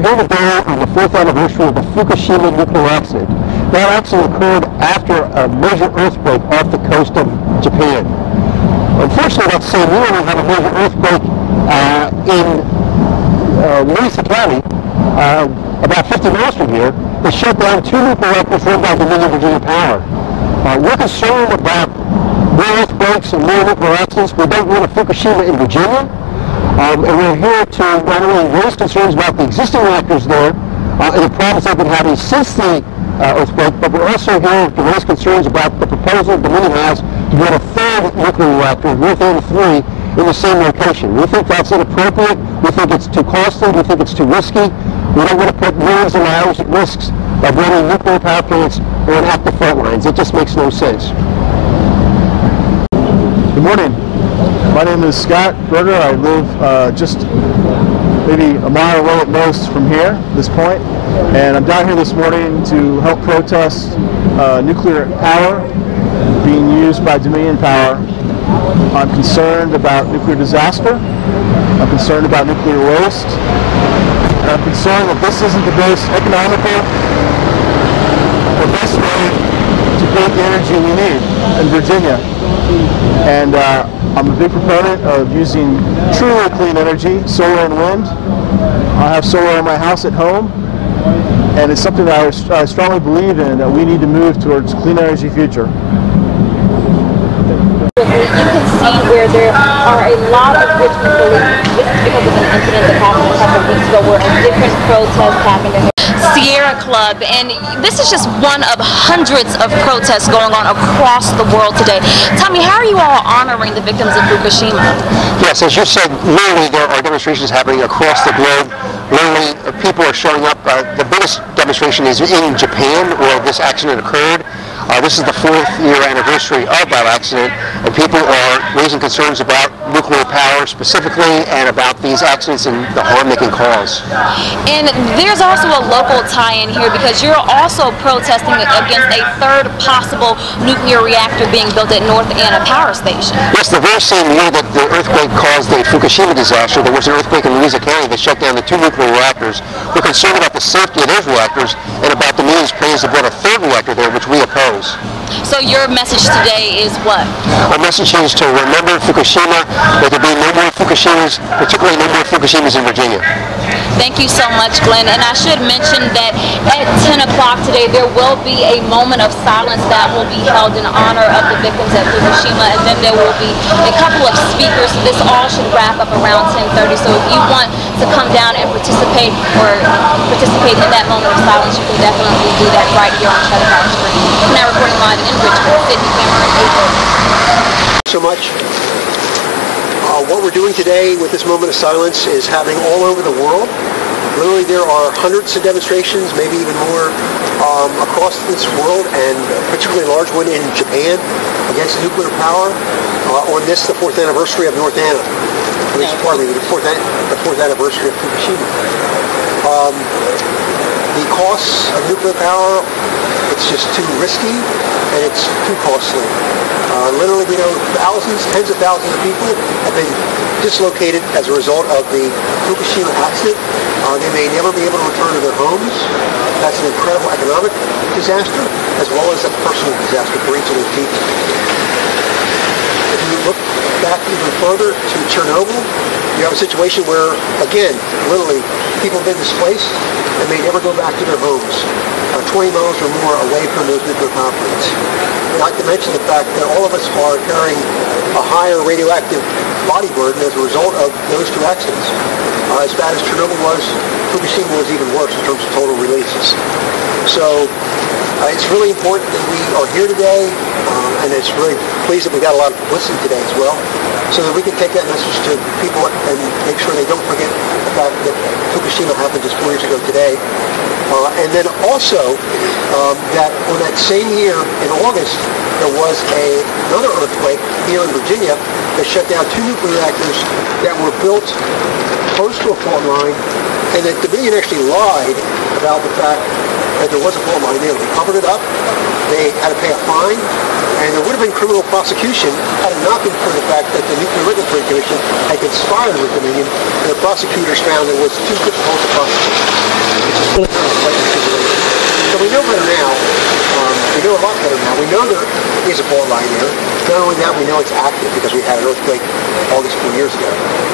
we're here today on the 4th anniversary of the Fukushima nuclear accident. That accident occurred after a major earthquake off the coast of Japan. Unfortunately, that same year we had a major earthquake in Lisa County, about 50 miles from here, that shut down 2 nuclear reactors run by Dominion Virginia Power. We're concerned about more earthquakes and more nuclear accidents. We don't want a Fukushima in Virginia. And we're here to not only raise concerns about the existing reactors there and the problems they've been having since the earthquake, but we're also here to raise concerns about the proposal Dominion has to build a third nuclear reactor, North Anna 3, in the same location. We think that's inappropriate. We think it's too costly. We think it's too risky. We don't want to put millions of lives at risk by building nuclear power plants on active front lines. It just makes no sense. Good morning. My name is Scott Berger. I live just maybe a mile away at most from here, this point, and I'm down here this morning to help protest nuclear power being used by Dominion Power. I'm concerned about nuclear disaster. I'm concerned about nuclear waste. And I'm concerned that this isn't the most economical or best way to create the energy we need in Virginia. And I'm a big proponent of using truly clean energy, solar and wind. I have solar in my house at home, and it's something that I strongly believe in, that we need to move towards a clean energy future. You can see where there are a lot of Richmond police. This is because of an incident that happened a couple of weeks ago where a different protest happened in Sierra Club, and this is just one of hundreds of protests going on across the world today. Tell me, how are you all honoring the victims of Fukushima? Yes, as you said, literally there are demonstrations happening across the globe. Literally, people are showing up. The biggest demonstration is in Japan, where this accident occurred. This is the 4th year anniversary of that accident, and people are raising concerns about nuclear power specifically and about these accidents and the harm they can cause. And there's also a local tie-in here because you're also protesting against a third possible nuclear reactor being built at North Anna Power Station. Yes, the very same year that the earthquake caused the Fukushima disaster, there was an earthquake in Louisa County that shut down the 2 nuclear reactors. We're concerned about the safety of those reactors and about the Dominion's plans to build a third reactor there, which we oppose. So your message today is what? Our message is to remember Fukushima, that there be no more Fukushimas, particularly no more Fukushimas in Virginia. Thank you so much, Glenn. And I should mention that at 10 o'clock today, there will be a moment of silence that will be held in honor of the victims at Fukushima, and then there will be a couple of speakers. This all should wrap up around 10:30. So if you want to come down and participate in that moment of silence, you can definitely do that right here on Cheddar Street. Now reporting live in Richmond, Sydney, Cameron, April. So much. What we're doing today with this moment of silence is happening all over the world. Literally, there are hundreds of demonstrations, maybe even more, across this world, and particularly a large one in Japan against nuclear power on this, the 4th anniversary of North Anna. Pardon me, the fourth anniversary of Fukushima. The costs of nuclear power, it's just too risky and it's too costly. Literally, we know tens of thousands of people have been dislocated as a result of the Fukushima accident. They may never be able to return to their homes. That's an incredible economic disaster as well as a personal disaster for each of those people. If you look back even further to Chernobyl, you have a situation where, again, literally, people have been displaced and may never go back to their homes, 20 miles or more away from those nuclear power plants. Not to mention the fact that all of us are carrying a higher radioactive body burden as a result of those 2 accidents. As bad as Chernobyl was, Fukushima was even worse in terms of total releases. So it's really important that we are here today, and it's really pleased that we got a lot of publicity today as well, so that we can take that message to people and make sure they don't forget the fact that Fukushima happened just 4 years ago today. And then also that on that same year in August, there was another earthquake here in Virginia that shut down 2 nuclear reactors that were built close to a fault line, and that Dominion actually lied about the fact that there was a fault line there. They covered it up. They had to pay a fine, and there would have been criminal prosecution had it not been for the fact that the Nuclear Regulatory Commission had conspired with Dominion, and the prosecutors found it was too difficult to prosecute. So we know better now. We know a lot better now. We know there is a fault line there. Not only that, we know it's active because we had an earthquake August 4 years ago.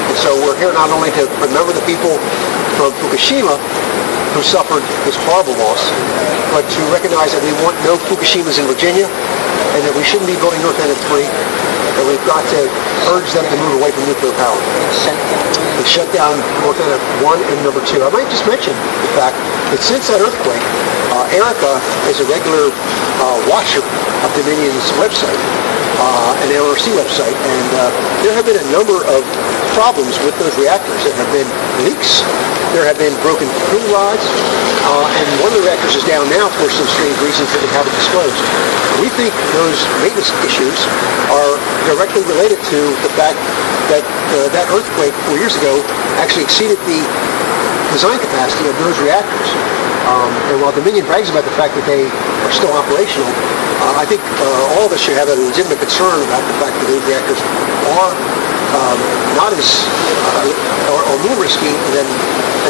And so we're here not only to remember the people from Fukushima who suffered this horrible loss, but to recognize that we want no Fukushimas in Virginia, and that we shouldn't be building North End at 3, and we've got to urge them to move away from nuclear power. And shut down North End at 1 and number 2. I might just mention the fact that since that earthquake, Erica is a regular watcher of Dominion's website, an LRC website, and there have been a number of problems with those reactors. There have been leaks, there have been broken fuel rods, and one of the reactors is down now for some strange reasons that they haven't disclosed. We think those maintenance issues are directly related to the fact that that earthquake 4 years ago actually exceeded the design capacity of those reactors. And while Dominion brags about the fact that they are still operational, I think all of us should have a legitimate concern about the fact that those reactors are not as, or more risky than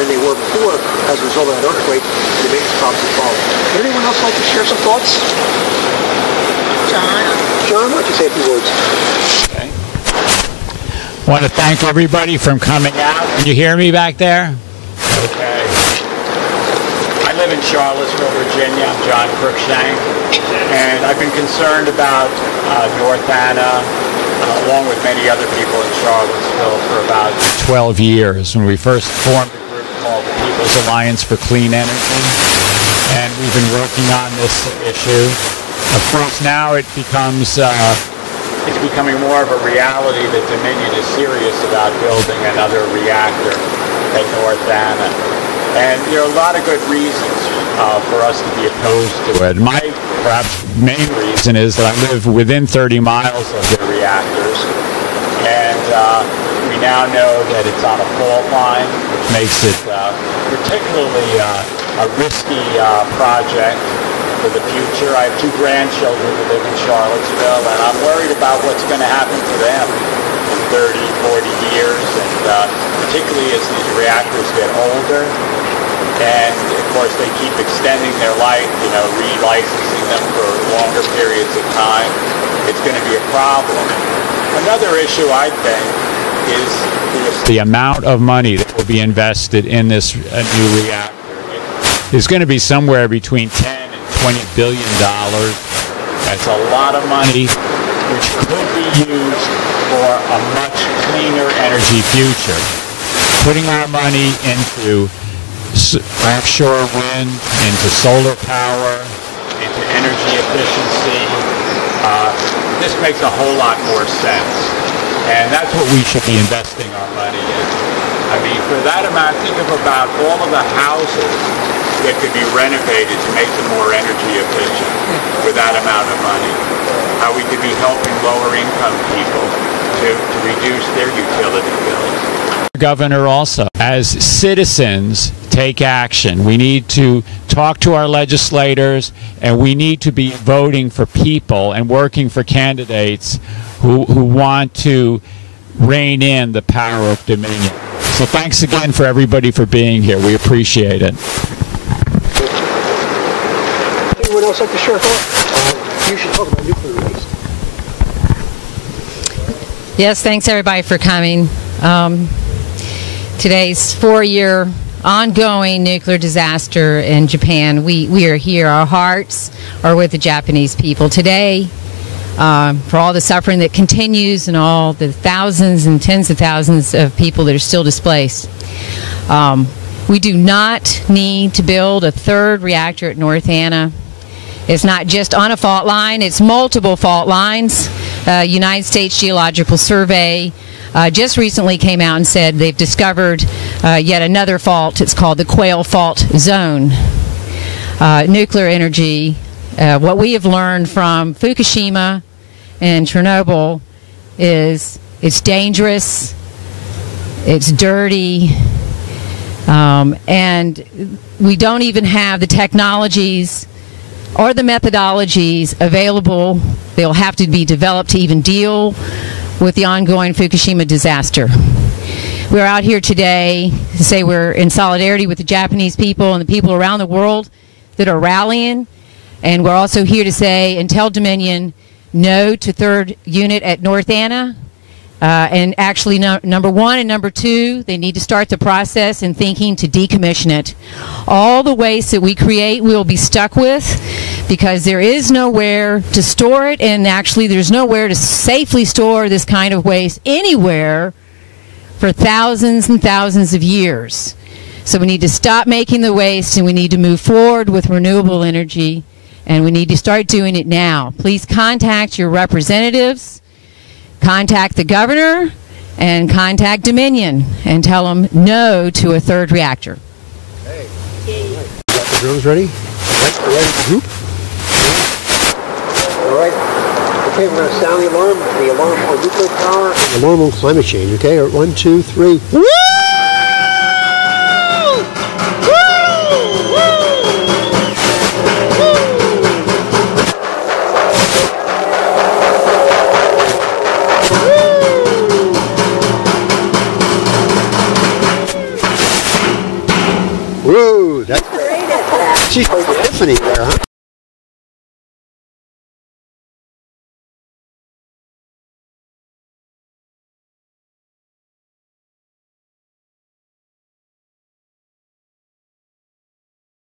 they were before as a result of that earthquake and the maintenance problems that followed. Would anyone else like to share some thoughts? John, why don't you say a few words? Okay. I want to thank everybody for coming out. Can you hear me back there? Okay. I live in Charlottesville, Virginia. I'm John Cruikshank, and I've been concerned about North Anna, along with many other people in Charlottesville, for about 12 years when we first formed a group called the People's Alliance for Clean Energy, and we've been working on this issue. Of course, now it's becoming more of a reality that Dominion is serious about building another reactor at North Anna. And there are a lot of good reasons for us to be opposed to it. My perhaps main reason is that I live within 30 miles of the reactors, and we now know that it's on a fault line, which makes it particularly a risky project for the future. I have 2 grandchildren who live in Charlottesville, and I'm worried about what's going to happen to them in 30, 40 years, and particularly as these reactors get older. And of course they keep extending their life, relicensing them for longer periods of time. It's going to be a problem. Another issue, I think, is the amount of money that will be invested in this new reactor. It is going to be somewhere between $10 and $20 billion. That's a lot of money, which could be used for a much cleaner energy future. Putting our money into offshore wind, into solar power, into energy efficiency, this makes a whole lot more sense. And that's what we should be investing our money in. I mean, for that amount, think of about all of the houses that could be renovated to make them more energy efficient for that amount of money. How we could be helping lower income people to reduce their utility bills. Governor, also, as citizens, take action. We need to talk to our legislators, and we need to be voting for people and working for candidates who want to rein in the power of Dominion. So thanks again for everybody for being here. We appreciate it. Anyone else like to share a thought? You should talk about nuclear waste. Yes, thanks everybody for coming. Today's 4-year ongoing nuclear disaster in Japan. We are here. Our hearts are with the Japanese people. Today, for all the suffering that continues and all the thousands and tens of thousands of people that are still displaced. We do not need to build a 3rd reactor at North Anna. It's not just on a fault line, it's multiple fault lines. United States Geological Survey just recently came out and said they've discovered yet another fault. It's called the Quail Fault Zone. Nuclear energy, what we have learned from Fukushima and Chernobyl is it's dangerous, it's dirty, and we don't even have the technologies or the methodologies available. They'll have to be developed to even deal with the ongoing Fukushima disaster. We're out here today to say we're in solidarity with the Japanese people and the people around the world that are rallying. And we're also here to say and tell Dominion no to third unit at North Anna. And actually, number one and number two, they need to start the process and thinking to decommission it. All the waste that we create we'll be stuck with because there is nowhere to store it, and actually there's nowhere to safely store this kind of waste anywhere for thousands and thousands of years. So we need to stop making the waste, and we need to move forward with renewable energy, and we need to start doing it now. Please contact your representatives. Contact the governor and contact Dominion and tell them no to a third reactor. Okay. Got the drums ready? That's the right group. All right. Okay, we're going to sound the alarm on nuclear power. The alarm on climate change, okay? 1, 2, 3. Woo! Whoa, that's great. She's like Tiffany there, huh?